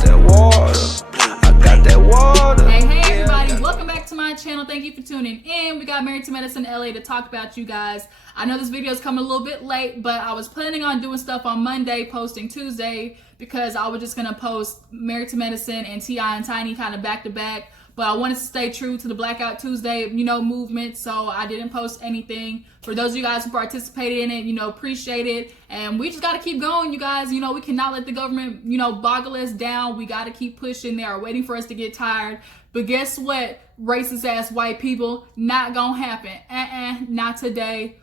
got that water. I got that water. Hey everybody, welcome back to my channel. Thank you for tuning in. We got Married to Medicine LA to talk about, you guys. I know this video is coming a little bit late, but I was planning on doing stuff on Monday, posting Tuesday, because I was just gonna post Married to Medicine and T.I. and Tiny kind of back to back. But I wanted to stay true to the Blackout Tuesday, movement, so I didn't post anything. For those of you guys who participated in it, appreciate it. And we just got to keep going, you guys. We cannot let the government, boggle us down. We got to keep pushing. They are waiting for us to get tired. But guess what? Racist ass white people, not gonna happen. Not today.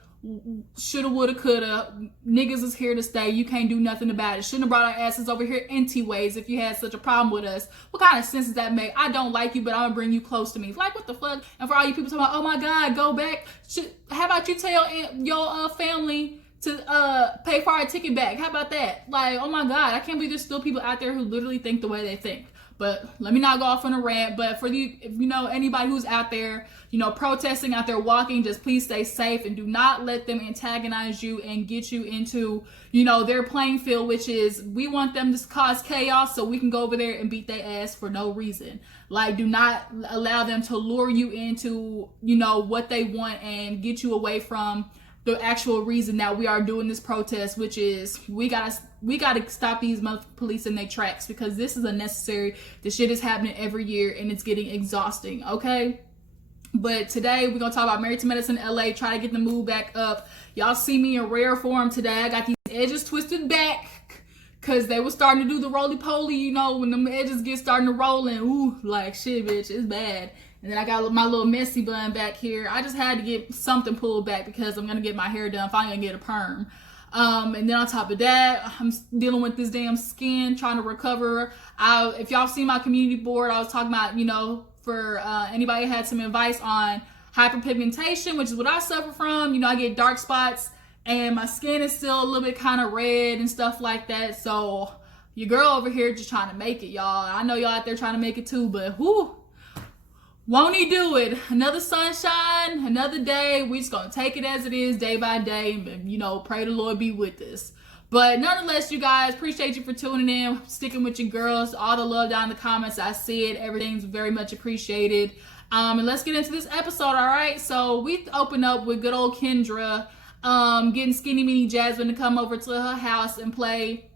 Shoulda, woulda, coulda. Niggas is here to stay. You can't do nothing about it. Shouldn't have brought our asses over here anyways if you had such a problem with us. What kind of sense does that make? I don't like you, but I'm gonna bring you close to me. Like, what the fuck? And for all you people talking about, oh my God, go back. How about you tell your family to pay for our ticket back? How about that? Like, oh my God, I can't believe there's still people out there who literally think the way they think. But let me not go off on a rant. But for you, anybody who's out there, protesting, out there walking, just please stay safe and do not let them antagonize you and get you into, their playing field, which is we want them to cause chaos so we can go over there and beat their ass for no reason. Like, do not allow them to lure you into, what they want and get you away from the actual reason that we are doing this protest, which is we gotta stop these police in their tracks, because this is unnecessary. This shit is happening every year and it's getting exhausting, okay? But today we're gonna talk about Married to Medicine LA, try to get the mood back up. Y'all see me in rare form today. I got these edges twisted back because they were starting to do the roly-poly, when them edges get starting to roll, and ooh, like shit, bitch, it's bad. And then I got my little messy bun back here. I just had to get something pulled back because I'm going to get my hair done. Finally going to get a perm. And then on top of that, I'm dealing with this damn skin, trying to recover. If y'all seen my community board, I was talking about, for anybody who had some advice on hyperpigmentation, which is what I suffer from. I get dark spots and my skin is still a little bit kind of red and stuff like that. So your girl over here just trying to make it, y'all. I know y'all out there trying to make it too, but whoo. Won't he do it? Another sunshine, another day. We just gonna take it as it is, day by day, and pray the Lord be with us. But nonetheless, you guys, appreciate you for tuning in, sticking with your girls. All the love down in the comments, I see it. Everything's very much appreciated. And let's get into this episode, all right? So we open up with good old Kendra, getting skinny mini Jasmine to come over to her house and play,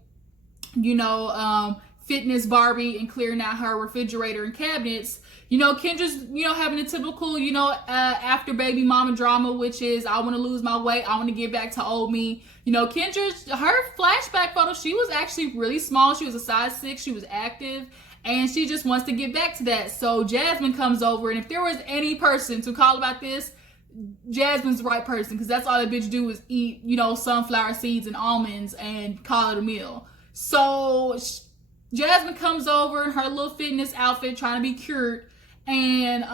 fitness Barbie and clearing out her refrigerator and cabinets. Kendra's, having a typical, after baby mama drama, which is, I want to lose my weight. I want to get back to old me. Kendra's, her flashback photo, she was actually really small. She was a size 6. She was active. And she just wants to get back to that. So Jasmine comes over. And if there was any person to call about this, Jasmine's the right person. Because that's all that bitch do is eat, sunflower seeds and almonds and call it a meal. So Jasmine comes over in her little fitness outfit trying to be cured. And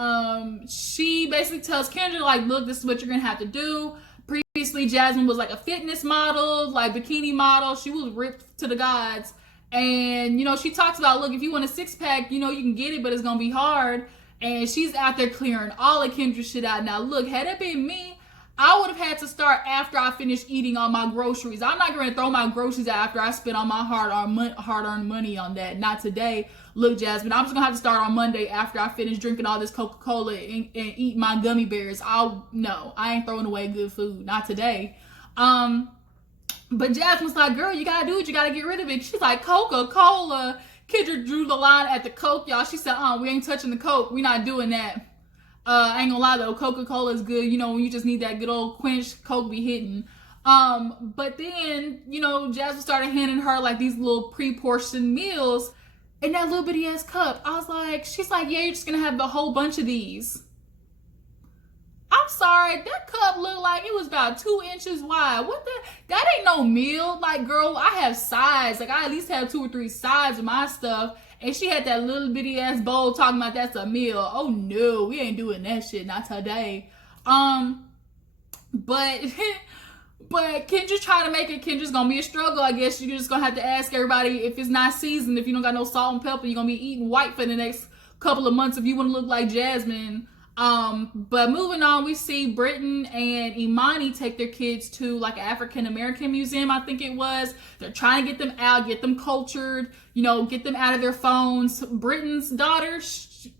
she basically tells Kendra, like, look, this is what you're gonna have to do. Previously, Jasmine was like a fitness model, like bikini model. She was ripped to the gods. And she talks about, look, if you want a six-pack, you can get it, but it's gonna be hard. And she's out there clearing all of Kendra's shit out. Now look, had that been me, I would have had to start after I finished eating all my groceries. I'm not going to throw my groceries out after I spent all my hard-earned money on that. Not today. Look, Jasmine, I'm just going to have to start on Monday after I finish drinking all this Coca-Cola and eat my gummy bears. No, I ain't throwing away good food. Not today. But Jasmine's like, girl, you got to do it. You got to get rid of it. She's like, Coca-Cola. Kendra drew the line at the Coke, y'all. She said, we ain't touching the Coke. We not doing that. I ain't gonna lie though, Coca-Cola is good, when you just need that good old quench, Coke be hitting. But then, Jasmine started handing her like these little pre-portioned meals in that little bitty ass cup. I was like, she's like, yeah, you're just gonna have a whole bunch of these. I'm sorry, that cup looked like it was about 2 inches wide. That ain't no meal. Like, girl, I have sides. Like, I at least have 2 or 3 sides of my stuff. And she had that little bitty ass bowl talking about that's a meal. Oh no, we ain't doing that shit, not today. But Kendra's trying to make it. Kendra's gonna be a struggle, I guess. You're just gonna have to ask everybody if it's not seasoned, if you don't got no salt and pepper, you're gonna be eating white for the next couple of months if you wanna look like Jasmine. But moving on, we see Britton and Imani take their kids to like an African American museum, I think it was. They're trying to get them out, get them cultured, you know, get them out of their phones. Britton's daughter,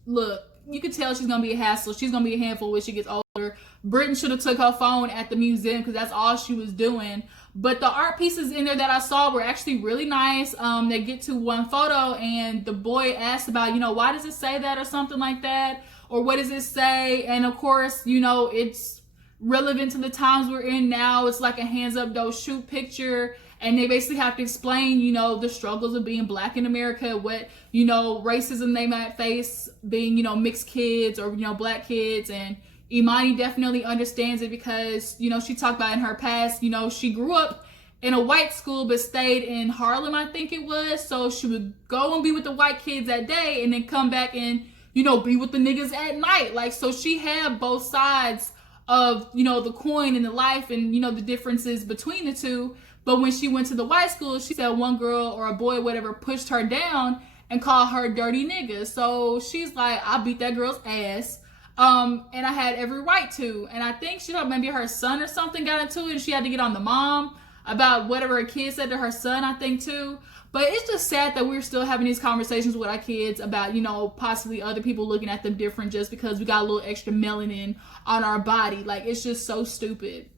look, you could tell she's gonna be a hassle. She's gonna be a handful when she gets older. Britton should have took her phone at the museum because that's all she was doing. But the art pieces in there that I saw were actually really nice. They get to one photo and the boy asked about, you know, why does it say that or something like that? Or what does it say? And of course, you know, it's relevant to the times we're in now. It's like a hands up, don't shoot picture. And they basically have to explain, you know, the struggles of being black in America, what, you know, racism they might face, being, you know, mixed kids or, you know, black kids. And Imani definitely understands it because, you know, she talked about in her past, you know, she grew up in a white school but stayed in Harlem, I think it was. So she would go and be with the white kids that day and then come back and, you know, be with the niggas at night. Like, so she had both sides of, you know, the coin and the life and, you know, the differences between the two. But when she went to the white school, she said one girl or a boy, whatever, pushed her down and called her dirty nigga. So she's like, I beat that girl's ass. And I had every right to. And I think she thought maybe her son or something got into it and she had to get on the mom about whatever her kid said to her son, I think too. But it's just sad that we're still having these conversations with our kids about, you know, possibly other people looking at them different just because we got a little extra melanin on our body. Like, it's just so stupid.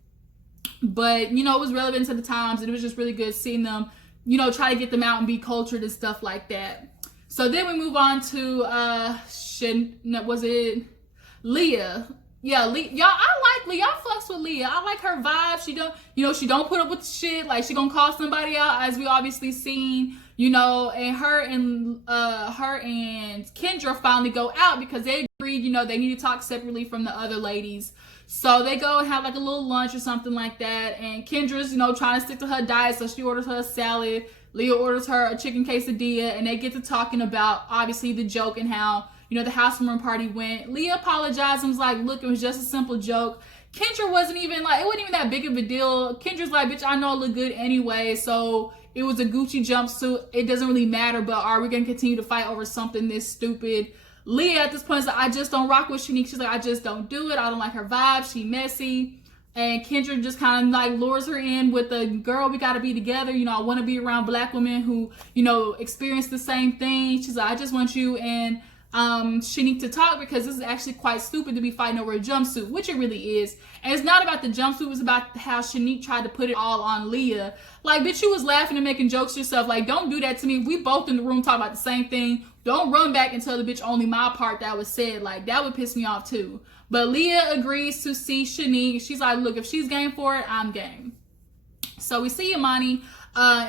But, you know, it was relevant to the times and it was just really good seeing them, you know, try to get them out and be cultured and stuff like that. So then we move on to, was it Liah? Yeah, y'all, I like Liah. I fucks with Liah. I like her vibe. She don't, you know, she don't put up with the shit. Like, she gonna call somebody out, as we obviously seen, you know. And her and Kendra finally go out because they agreed, you know, they need to talk separately from the other ladies. So they go and have like a little lunch or something like that. And Kendra's, you know, trying to stick to her diet, so she orders her a salad. Liah orders her a chicken quesadilla, and they get to talking about obviously the joke and how, you know, the housewarming party went. Liah apologized and was like, look, it was just a simple joke. Kendra wasn't even like, it wasn't even that big of a deal. Kendra's like, bitch, I know I look good anyway, so it was a Gucci jumpsuit. It doesn't really matter, but are we going to continue to fight over something this stupid? Liah at this point is like, I just don't rock with Shanique. She's like, I just don't do it. I don't like her vibe. She messy. And Kendra just kind of like lures her in with the girl, we got to be together. You know, I want to be around black women who, you know, experience the same thing. She's like, I just want you and Shanique to talk because this is actually quite stupid to be fighting over a jumpsuit, which it really is. And it's not about the jumpsuit, it's about how Shanique tried to put it all on Liah. Like, bitch, you was laughing and making jokes yourself. Like, don't do that to me. We both in the room talk about the same thing. Don't run back and tell the bitch only my part that was said. Like, that would piss me off too. But Liah agrees to see Shanique. She's like, look, if she's game for it, I'm game. So we see Imani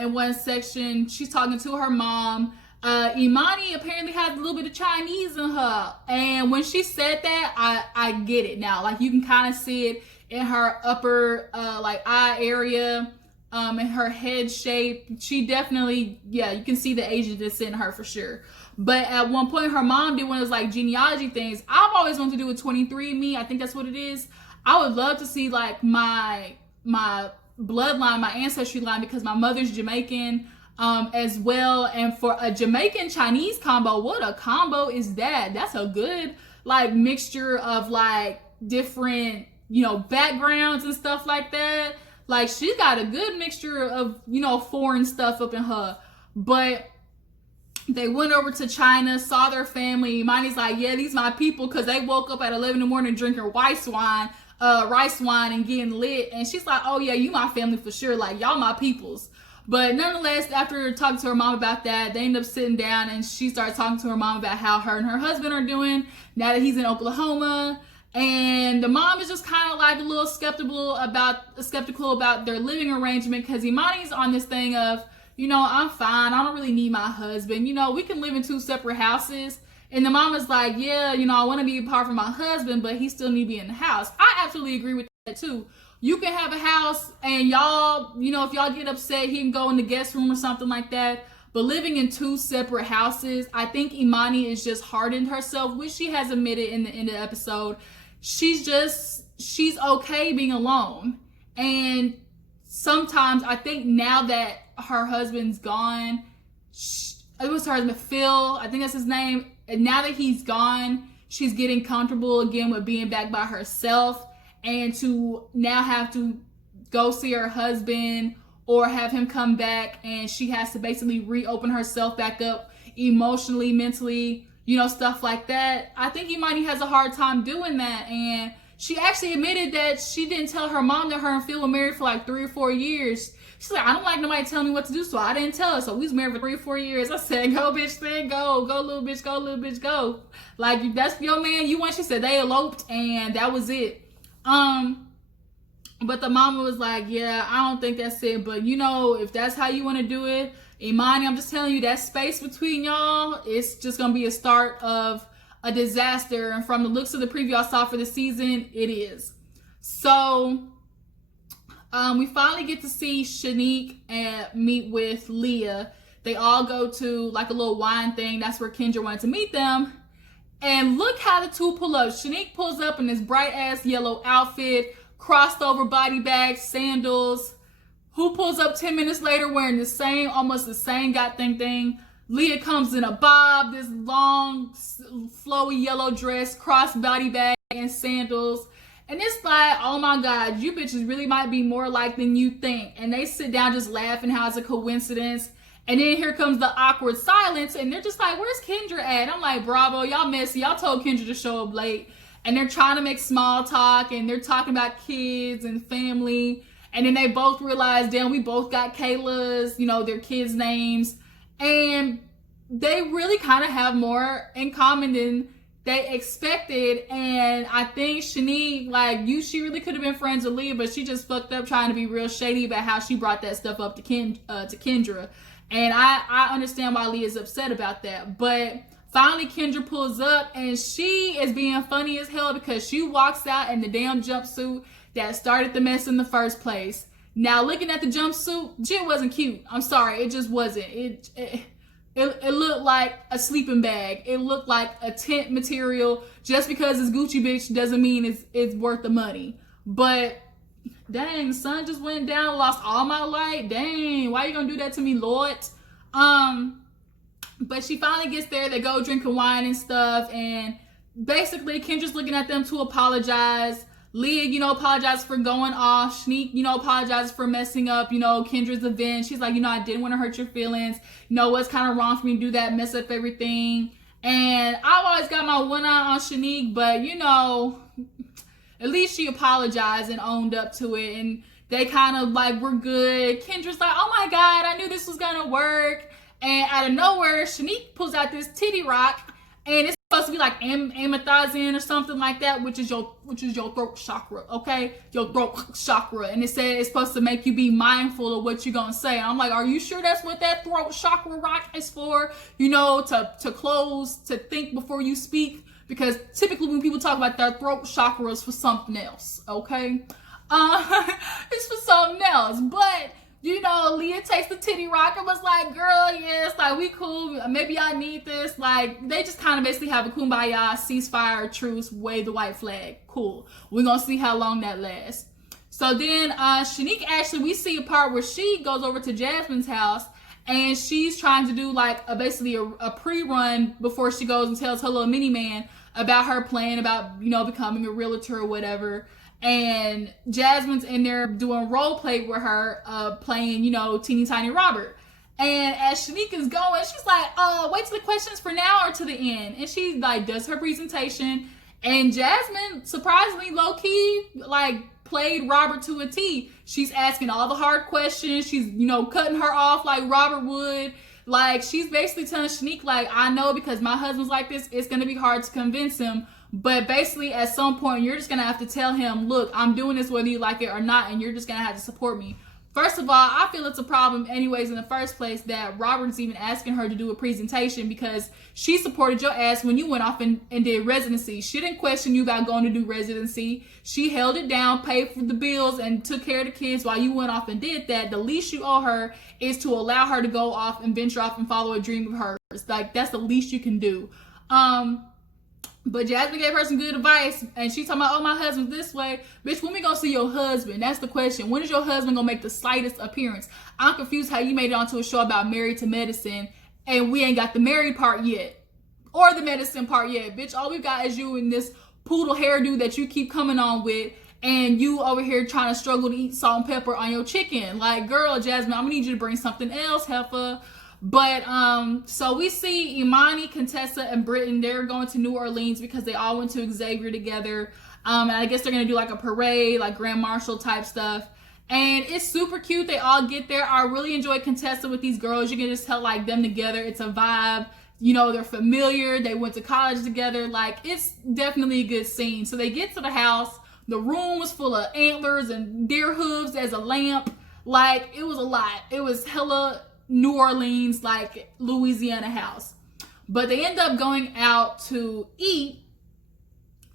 in one section. She's talking to her mom. Imani apparently has a little bit of Chinese in her. And when she said that, I get it now. Like, you can kind of see it in her upper like eye area, in her head shape. She definitely, yeah, you can see the Asian descent in her for sure. But at one point, her mom did one of those like genealogy things. I've always wanted to do a 23andMe. I think that's what it is. I would love to see like my bloodline, my ancestry line, because my mother's Jamaican as well. And for a Jamaican Chinese combo, what a combo is that? That's a good like mixture of like different, you know, backgrounds and stuff like that. Like, she got a good mixture of, you know, foreign stuff up in her. But they went over to China, saw their family. Imani's like, yeah, these my people, because they woke up at 11 in the morning drinking rice wine and getting lit. And she's like, oh yeah, you my family for sure. Like, y'all my peoples. But nonetheless, after talking to her mom about that, they end up sitting down and she started talking to her mom about how her and her husband are doing now that he's in Oklahoma. And the mom is just kind of like a little skeptical about their living arrangement, because Imani's on this thing of, you know, I'm fine. I don't really need my husband. You know, we can live in 2 separate houses. And the mom is like, yeah, you know, I want to be apart from my husband, but he still need to be in the house. I absolutely agree with that too. You can have a house and y'all, you know, if y'all get upset, he can go in the guest room or something like that. But living in 2 separate houses, I think Imani is just hardened herself, which she has admitted in the end of the episode. She's okay being alone. And sometimes I think now that her husband's gone, it was her husband, Phil, I think that's his name. And now that he's gone, she's getting comfortable again with being back by herself, and to now have to go see her husband or have him come back, and she has to basically reopen herself back up emotionally, mentally, you know, stuff like that. I think Imani has a hard time doing that, and she actually admitted that she didn't tell her mom that her and Phil were married for like 3 or 4 years. She's like, I don't like nobody telling me what to do, so I didn't tell her. So we was married for 3 or 4 years. I said, go bitch, then go. Go little bitch, go little bitch, go. Like, that's your man you want. She said they eloped, and that was it. But the mama was like, yeah, I don't think that's it. But, you know, if that's how you want to do it, Imani, I'm just telling you, that space between y'all, it's just going to be a start of a disaster. And from the looks of the preview I saw for the season, it is. So, we finally get to see Shanique and meet with Liah. They all go to like a little wine thing. That's where Kendra wanted to meet them. And look how the two pull up. Shanique pulls up in this bright ass yellow outfit, crossed over body bag, sandals. Who pulls up 10 minutes later wearing the same, almost the same goddamn thing? Liah comes in a bob, this long, flowy yellow dress, cross body bag, and sandals. And it's like, oh my God, you bitches really might be more alike than you think. And they sit down just laughing how it's a coincidence. And then here comes the awkward silence, and they're just like, where's Kendra at? I'm like, bravo, y'all messy. Y'all told Kendra to show up late. And they're trying to make small talk, and they're talking about kids and family. And then they both realize, damn, we both got Kayla's, you know, their kids' names. And they really kind of have more in common than they expected. And I think Shanique, like, she really could have been friends with Liah, but she just fucked up trying to be real shady about how she brought that stuff up to Kendra. And I understand why Liah's upset about that. But finally, Kendra pulls up, and she is being funny as hell because she walks out in the damn jumpsuit that started the mess in the first place. Now, looking at the jumpsuit, shit wasn't cute. I'm sorry, it just wasn't. It looked like a sleeping bag. It looked like a tent material. Just because it's Gucci bitch doesn't mean it's worth the money. But dang, the sun just went down, lost all my light. Dang, why you gonna do that to me, Lord? But she finally gets there. They go drinking wine and stuff, and basically Kendra's looking at them to apologize. Liah, you know, apologizes for going off. Shanique, you know, apologizes for messing up, you know, Kendra's event. She's like, you know, I didn't want to hurt your feelings. You know, it's kind of wrong for me to do that, mess up everything. And I've always got my one eye on Shanique, but, you know, at least she apologized and owned up to it. And they kind of like, we're good. Kendra's like, oh my God, I knew this was going to work. And out of nowhere, Shanique pulls out this titty rock, and it's supposed to be like amethazine or something like that, which is your throat chakra, okay? Your throat chakra. And it said it's supposed to make you be mindful of what you're gonna say. And I'm like, are you sure that's what that throat chakra rock is for? You know, to close, to think before you speak? Because typically when people talk about their throat chakra, it's for something else, okay? It's for something else. But you know, Liah takes the titty rock and was like, girl, yes, like, we cool. Maybe I need this. Like, they just kind of basically have a kumbaya, ceasefire, truce, wave the white flag. Cool. We're going to see how long that lasts. So then Shanique, actually, we see a part where she goes over to Jasmine's house, and she's trying to do, like, basically a pre-run before she goes and tells her little mini-man about her plan about, you know, becoming a realtor or whatever. And Jasmine's in there doing role play with her, playing, you know, teeny tiny Robert. And as Shanique is going, she's like, wait till the questions for now or to the end. And she like does her presentation. And Jasmine, surprisingly low key, like played Robert to a T. She's asking all the hard questions. She's, you know, cutting her off like Robert would. Like, she's basically telling Shanique, like, I know because my husband's like this, it's going to be hard to convince him. But basically, at some point, you're just going to have to tell him, look, I'm doing this whether you like it or not, and you're just going to have to support me. First of all, I feel it's a problem anyways in the first place that Robert's even asking her to do a presentation because she supported your ass when you went off and did residency. She didn't question you about going to do residency. She held it down, paid for the bills, and took care of the kids while you went off and did that. The least you owe her is to allow her to go off and venture off and follow a dream of hers. Like, that's the least you can do. But Jasmine gave her some good advice, and she talking about, oh, my husband's this way. Bitch, when we gonna see your husband? That's the question. When is your husband gonna make the slightest appearance? I'm confused how you made it onto a show about Married to Medicine, and we ain't got the married part yet. or the medicine part yet. Bitch, all we got is you in this poodle hairdo that you keep coming on with, and you over here trying to struggle to eat salt and pepper on your chicken. Like, girl, Jasmine, I'm gonna need you to bring something else, heifer. But so we see Imani, Contessa, and Britton. They're going to New Orleans because they all went to Xavier together. And I guess they're gonna do like a parade, like Grand Marshal type stuff. And it's super cute. They all get there. I really enjoy Contessa with these girls. You can just tell like them together. It's a vibe. You know, they're familiar. They went to college together. Like, it's definitely a good scene. So they get to the house. The room was full of antlers and deer hooves as a lamp. Like, it was a lot. It was hella New Orleans, like Louisiana house. But they end up going out to eat.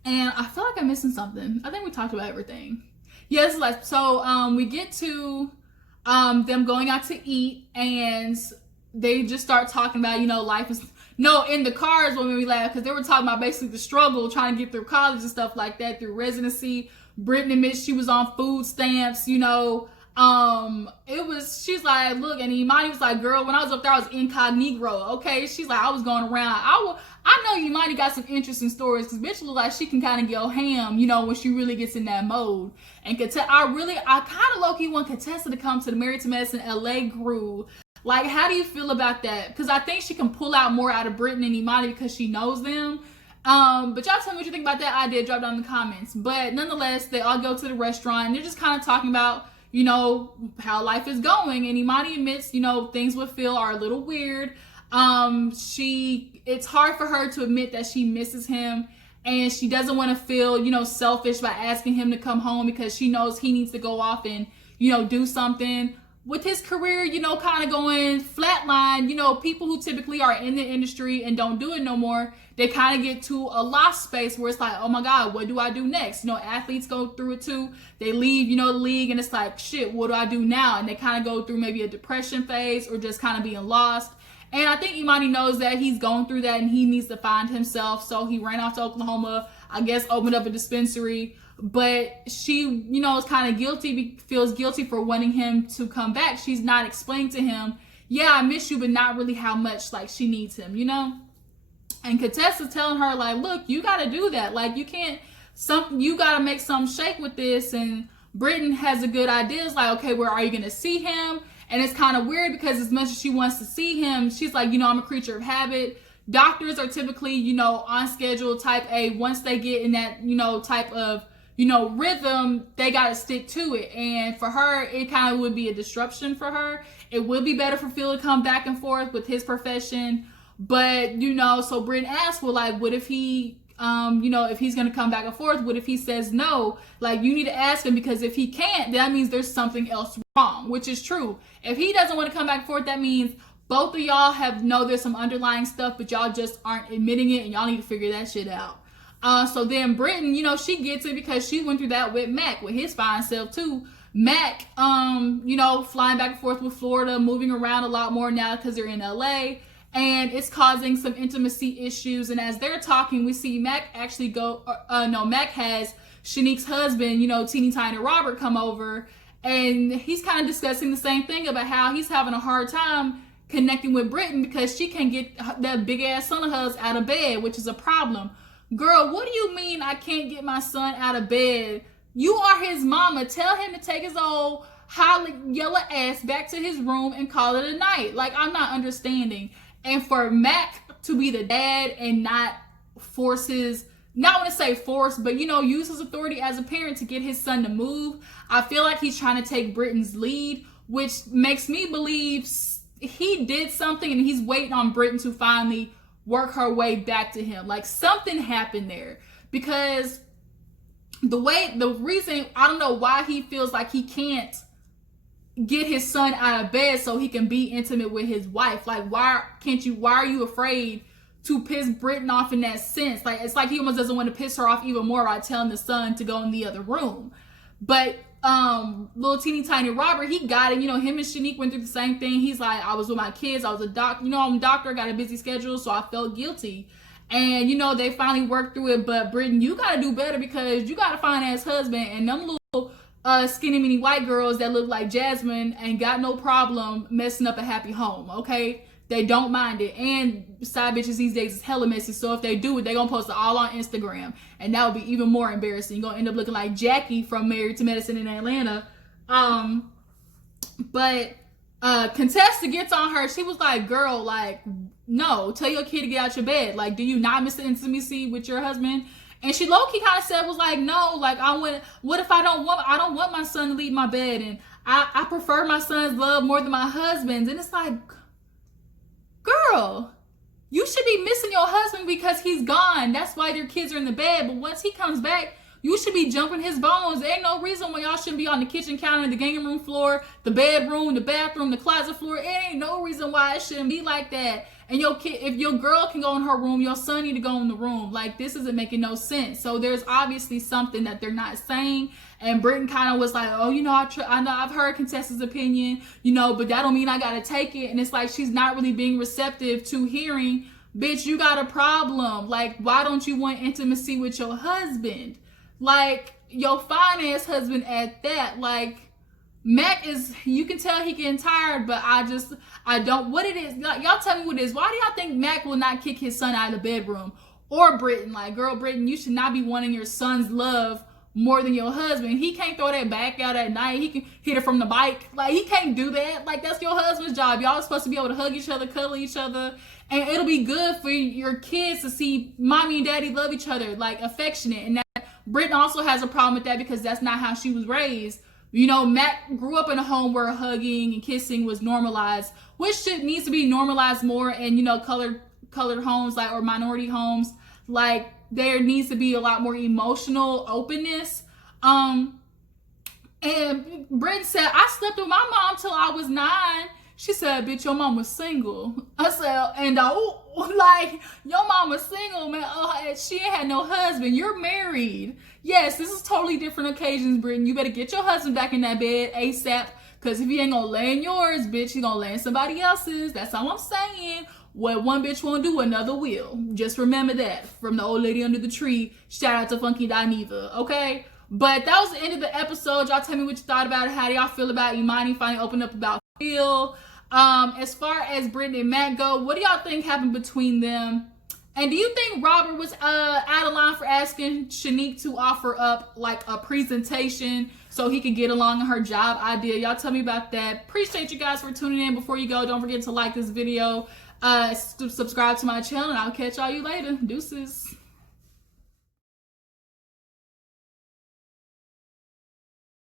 And I feel like I'm missing something. I think we talked about everything. Yes, so we get to them going out to eat, and they just start talking about, you know, life is... No, in the cars when we laugh, because they were talking about basically the struggle trying to get through college and stuff like that, through residency. Britton admits she was on food stamps, you know. She's like, look, and Imani was like, girl, when I was up there, I was incognito, okay? She's like, I was going around. I know Imani got some interesting stories, because bitch look like she can kind of go ham, you know, when she really gets in that mode. And I kind of low-key want Contessa to come to the Married to Medicine LA GIRRRL. Like, how do you feel about that? Because I think she can pull out more out of Britton and Imani because she knows them. But y'all tell me what you think about that idea. Drop down in the comments. But nonetheless, they all go to the restaurant, and they're just kind of talking about, you know, how life is going. And Imani admits, you know, things with Phil are a little weird. It's hard for her to admit that she misses him, and she doesn't want to feel, you know, selfish by asking him to come home, because she knows he needs to go off and, you know, do something with his career, you know, kind of going flatline. You know, people who typically are in the industry and don't do it no more, they kind of get to a lost space where it's like, oh my God, what do I do next? You know, athletes go through it too. They leave, you know, the league, and it's like, shit, what do I do now? And they kind of go through maybe a depression phase or just kind of being lost. And I think Imani knows that he's going through that, and he needs to find himself. So he ran off to Oklahoma, I guess opened up a dispensary. But she, you know, is kind of guilty, feels guilty for wanting him to come back. She's not explaining to him, yeah, I miss you, but not really how much, like, she needs him, you know? And Contessa's telling her, like, look, you got to do that. Like, you can't, you got to make something shake with this. And Britton has a good idea. It's like, okay, where are you going to see him? And it's kind of weird, because as much as she wants to see him, she's like, you know, I'm a creature of habit. Doctors are typically, you know, on schedule, type A. Once they get in that, you know, type of, you know, rhythm, they got to stick to it. And for her, it kind of would be a disruption for her. It would be better for Phil to come back and forth with his profession. But, you know, so Britton asked, well, like, what if he, you know, if he's going to come back and forth, what if he says no? Like, you need to ask him, because if he can't, that means there's something else wrong, which is true. If he doesn't want to come back and forth, that means both of y'all know there's some underlying stuff, but y'all just aren't admitting it, and y'all need to figure that shit out. So then Britton, you know, she gets it because she went through that with Mac, with his fine self too. Mac, you know, flying back and forth with Florida, moving around a lot more now because they're in LA, and it's causing some intimacy issues. And as they're talking, we see Mac actually Mac has Shanique's husband, you know, Teeny Tiny Robert, come over, and he's kind of discussing the same thing about how he's having a hard time connecting with Britton because she can't get that big ass son of hers out of bed, which is a problem. Girl, what do you mean I can't get my son out of bed? You are his mama. Tell him to take his old yellow ass back to his room and call it a night. Like, I'm not understanding. And for Mac to be the dad and not not want to say force, but, you know, use his authority as a parent to get his son to move, I feel like he's trying to take Britton's lead, which makes me believe he did something and he's waiting on Britton to finally work her way back to him. Like, something happened there, because the reason, I don't know why he feels like he can't get his son out of bed so he can be intimate with his wife. Like, why are you afraid to piss Britton off in that sense? Like, it's like he almost doesn't want to piss her off even more by telling the son to go in the other room. But little teeny tiny Robert, he got it. You know, him and Shanique went through the same thing. He's like, I was with my kids, I was a doctor, you know, I'm a doctor, I got a busy schedule, so I felt guilty. And, you know, they finally worked through it. But Britton, you got to do better, because you got a fine ass husband, and them little skinny mini white girls that look like Jasmine ain't got no problem messing up a happy home, okay? they don't mind it. And side bitches these days is hella messy. So if they do it, they gonna post it all on Instagram. And that would be even more embarrassing. You're gonna end up looking like Jackie from Married to Medicine in Atlanta. But Contessa gets on her. She was like, girl, like, no, tell your kid to get out your bed. Like, do you not miss the intimacy with your husband? And she low-key kind of said, was like, no, like, what if I don't want my son to leave my bed, and I prefer my son's love more than my husband's. And it's like, girl, you should be missing your husband because he's gone. That's why your kids are in the bed. But once he comes back, you should be jumping his bones. There ain't no reason why y'all shouldn't be on the kitchen counter, the game room floor, the bedroom, the bathroom, the closet floor. It ain't no reason why it shouldn't be like that. And your kid, if your girl can go in her room, your son need to go in the room. Like, this isn't making no sense. So there's obviously something that they're not saying. And Britton kind of was like, oh, you know, I know I've heard Contessa's opinion, you know, but that don't mean I gotta take it. And it's like, she's not really being receptive to hearing, bitch, you got a problem. Like, why don't you want intimacy with your husband? Like, your fine-ass husband at that. Like, Mac is, you can tell he getting tired, but I don't, what it is, like, y'all tell me what it is. Why do y'all think Mac will not kick his son out of the bedroom? Or Britton, like, girl, Britton, you should not be wanting your son's love more than your husband. He can't throw that back out at night. He can hit it from the bike. Like, he can't do that. Like, that's your husband's job. Y'all are supposed to be able to hug each other, cuddle each other, and it'll be good for your kids to see mommy and daddy love each other, like, affectionate. And that Britton also has a problem with that because that's not how she was raised. You know, Mac grew up in a home where hugging and kissing was normalized, which needs to be normalized more in, you know, colored homes, like, or minority homes. Like, there needs to be a lot more emotional openness. And Britton said, I slept with my mom till I was 9. She said, bitch, your mom was single. I said, and like, your mom was single, man. Oh, she ain't had no husband. You're married. Yes, this is totally different occasions, Britton. You better get your husband back in that bed ASAP. Because if he ain't gonna lay in yours, bitch, he gonna lay in somebody else's. That's all I'm saying. What one bitch won't do, another will. Just remember that from the old lady under the tree. Shout out to Funky Dineva, okay? But that was the end of the episode. Y'all tell me what you thought about it. How do y'all feel about Imani finally opened up about Phil? As far as Britton and Matt go, what do y'all think happened between them? And do you think Robert was out of line for asking Shanique to offer up like a presentation so he could get along in her job idea? Y'all tell me about that. Appreciate you guys for tuning in. Before you go, don't forget to like this video, subscribe to my channel, and I'll catch all you later. Deuces.